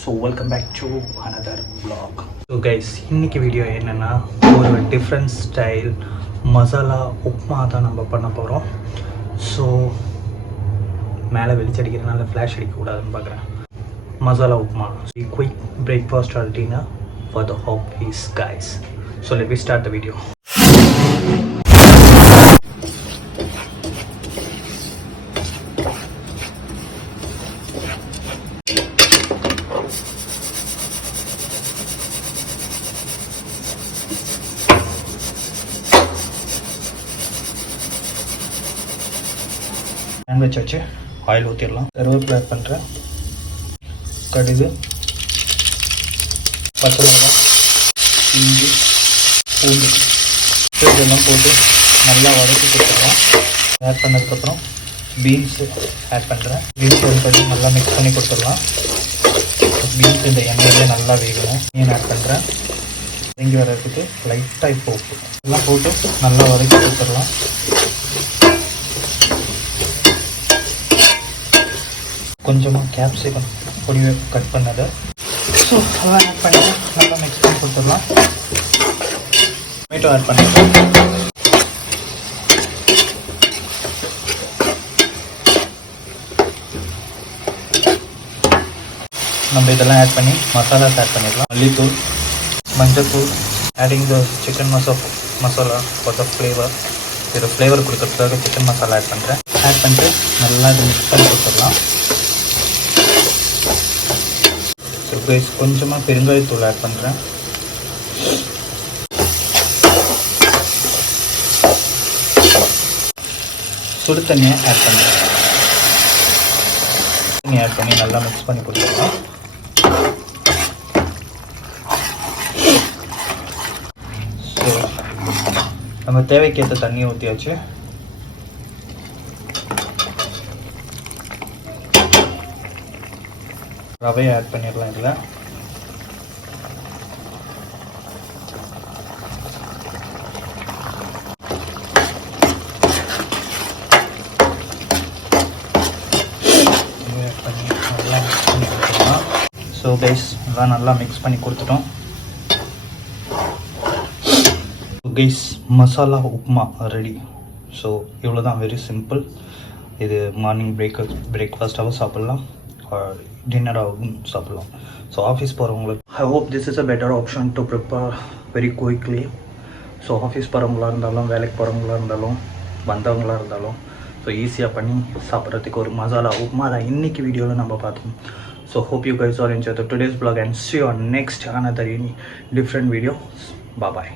So welcome back to another vlog. So guys, இன்னைக்கு video என்னன்னா ஒரு டிஃப்ரெண்ட் ஸ்டைல் மசாலா உப்மா தான் நம்ம பண்ண போகிறோம். ஸோ மேலே வெளிச்சடிக்கிறதுனால ஃப்ளாஷ் அடிக்கக்கூடாதுன்னு பார்க்குறேன். Masala upma quick breakfast or dinner for the office guys. So let me start the video. Pan வச்சாச்சு, ஆயில் ஊற்றிடலாம். கருவேப்பிலை ஆட் பண்ணுறேன், கடுகு, பச்சை மிளகாய், இஞ்சி, பூண்டு இதெல்லாம் போட்டு நல்லா வதக்கி கொடுத்துடலாம். ஆட் பண்ணதுக்கப்புறம் பீன்ஸு ஆட் பண்ணுறேன். பீன்ஸ் ஆட் பண்ணி நல்லா மிக்ஸ் பண்ணி கொடுத்துடலாம். பீன்ஸ் இந்த எண்ணெயிலே நல்லா வேகணும். மீன் ஆட் பண்ணுறேன். இங்கே வர்றதுக்கு லைட்டாக இப்போ உப்பு எல்லாம் போட்டு நல்லா வதக்கி கொடுத்துடலாம். கொஞ்சமாக கேப்சிகம் பொடியை கட் பண்ணதை ஸோ அதெல்லாம் ஆட் பண்ணி நல்லா மிக்ஸ் பண்ணி கொடுத்துடலாம். டொமேட்டோ ஆட் பண்ணிடுறோம். நம்ம இதெல்லாம் ஆட் பண்ணி மசாலாஸ் ஆட் பண்ணிடலாம். மல்லித்தூள், மஞ்சள்தூள், adding the chicken masala for the flavour. இது ஃப்ளேவர் கொடுக்கறதுக்காக சிக்கன் மசாலா ஆட் பண்ணுறேன். ஆட் பண்ணிட்டு நல்லா இது மிக்ஸ் பண்ணி கொடுத்துடலாம். ஸோ கைஸ், கொஞ்சமாக பெருங்காயத்தூள் ஆட் பண்ணுறேன். சுடு தண்ணியை ஆட் பண்ணுறேன். தண்ணி ஆட் பண்ணி நல்லா மிக்ஸ் பண்ணி கொடுத்துடலாம். ஸோ நம்ம தேவைக்கேற்ற தண்ணியை ஊற்றியாச்சு. ரவையை ஆட் பண்ணிடலாம். இதில் ஆட் பண்ணி நல்லா மிக்ஸ் பண்ணி கொடுத்துடலாம். ஸோ கைஸ், எல்லாம் நல்லா மிக்ஸ் பண்ணி கொடுத்துட்டோம். Guys, masala upma ready. So இவ்வளோ தான், வெரி சிம்பிள். இது மார்னிங் பிரேக்ஃபாஸ்ட்டாகவும் சாப்பிட்லாம், டின்னராகவும் சாப்பிடலாம். ஸோ ஆஃபீஸ் போகிறவங்களுக்கு I hope this is a better option to prepare very quickly. So office போகிறவங்களாக இருந்தாலும், வேலைக்கு போகிறவங்களா இருந்தாலும், வந்தவங்களாக இருந்தாலும், ஸோ ஈஸியாக பண்ணி சாப்பிட்றதுக்கு ஒரு மசாலா உப்மா தான் இன்றைக்கி வீடியோவில் நம்ம பார்த்தோம். So hope you guys all enjoyed today's vlog and see you on next another different video. Bye bye.